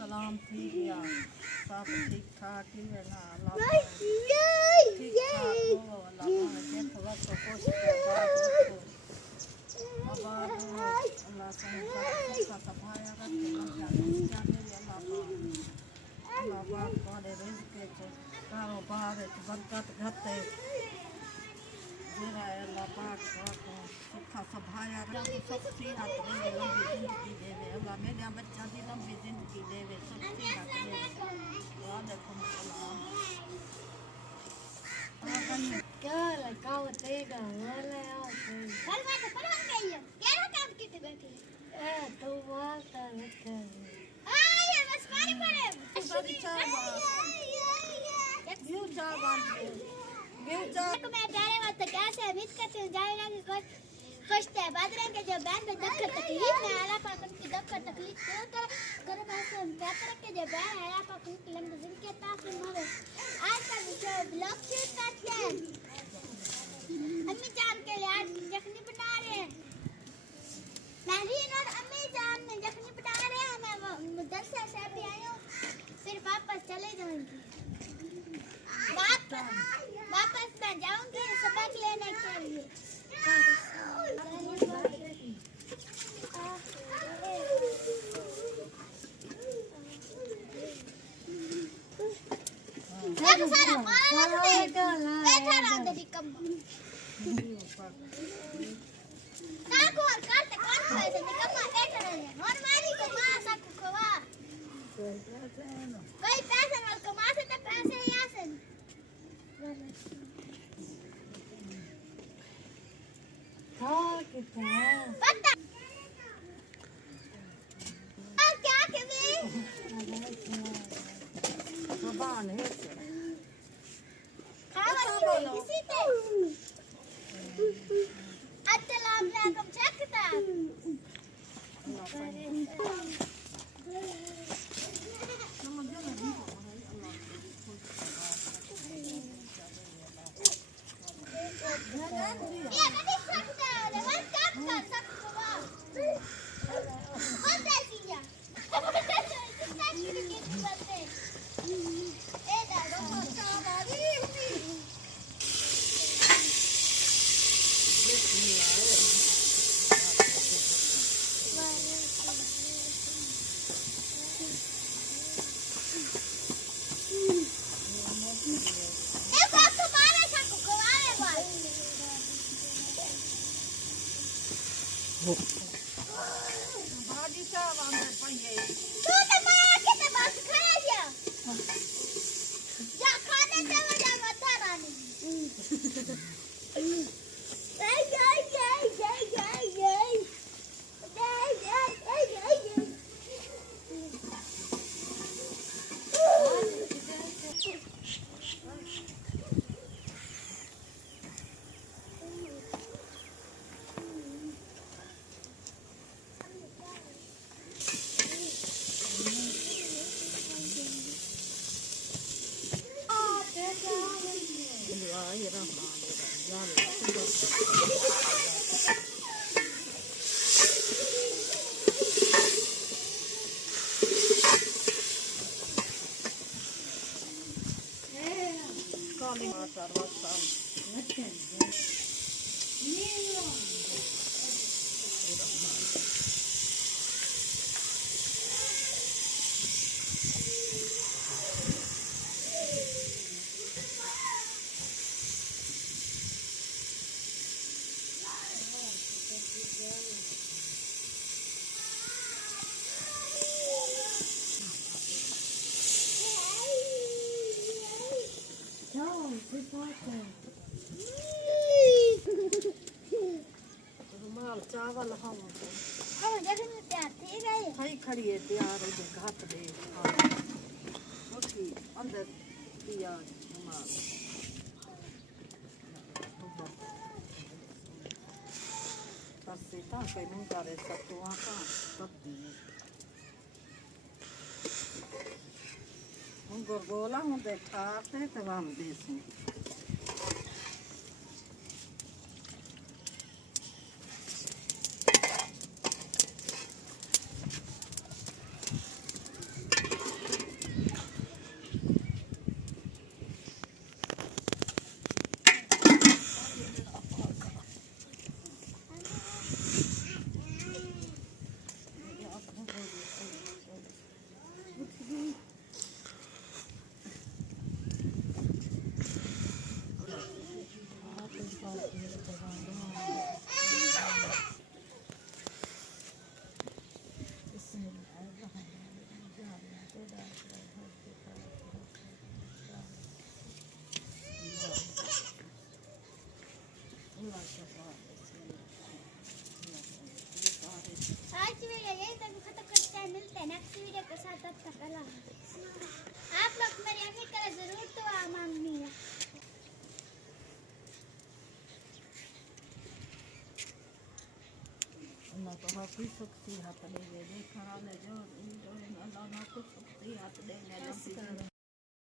सलाम ठीक है सब ठीक ठाक ही है ना अल्लाह ठीक ठाक हो अल्लाह देख वक्त खुश आबाद हो अल्लाह का सफाया अल्लाह पाक तुम्हारे रिज़्क़ को कारोबार बरकत घटे मेरा अल्लाह पाक सुखा सभाया सब सेहत दे लंबी जिंदगी दे अल्लाह मेरे बच्चा की लंबी जिंदगी दे सब सेहत दे वालेकुम सलाम क्या लगाओ तेगा वाले आओ कल मैं तो परवान गई है केरा काम किते बैठी ए तो वाता निकल आ ये बस पानी पड़े सभी चावा मैं डाले मत कैसे मिस करते जाएगा कि कुछ ते बदरे के जो बैंड में दक्कर तकलीफ में आला पाकन की दक्कर तकलीफ कर पास हम पेपर के जो बैंड आला पाकन की लंबी जिनके ताकि मारे आज का जो ब्लॉग शूट करते हैं अम्मी जान के लिए आज जखनी बना रहे हैं नाज़रीन और अम्मी जान ने जखनी बना रहे हैं मैं मदरसे से भी आई हूं फिर वापस चले जाऊंगी वापस मैं जाऊंगी सबक लेने के लिए देखो सारा मारा ना बैठा रहा दे कम काको और काटे कौन पैसे निकम्मा बैठा रहे और मारी के मां सकू को वा कोई पैसे न कमा से तो पैसे यहां से हाँ कितना पता क्या कभी जबान है किसी ते अस्सलाम वालेकुम चकता भाजी चावा में पइए तू तो मैं के ते बस खा जा जा खाने चला जा मत रानी रुमाल चावल हम अब जगह तैयार थी गई खाई खड़ी है तैयार हो घाट दे अंदर दिया रुमाल Pasita kay nung kare sa tuwa ka pati Ang gorgola hong de tate tavam desi आज की वीडियो यही तक खत्म करते हैं मिलते हैं नेक्स्ट वीडियो के साथ तब तक अल्लाह हाफ़िज़ आप लोग मेरी अम्मी करें जरूर दुआ मांगनी है Allah to hafi sakti hat de de khara le jo Allah na ko sakti hat de ne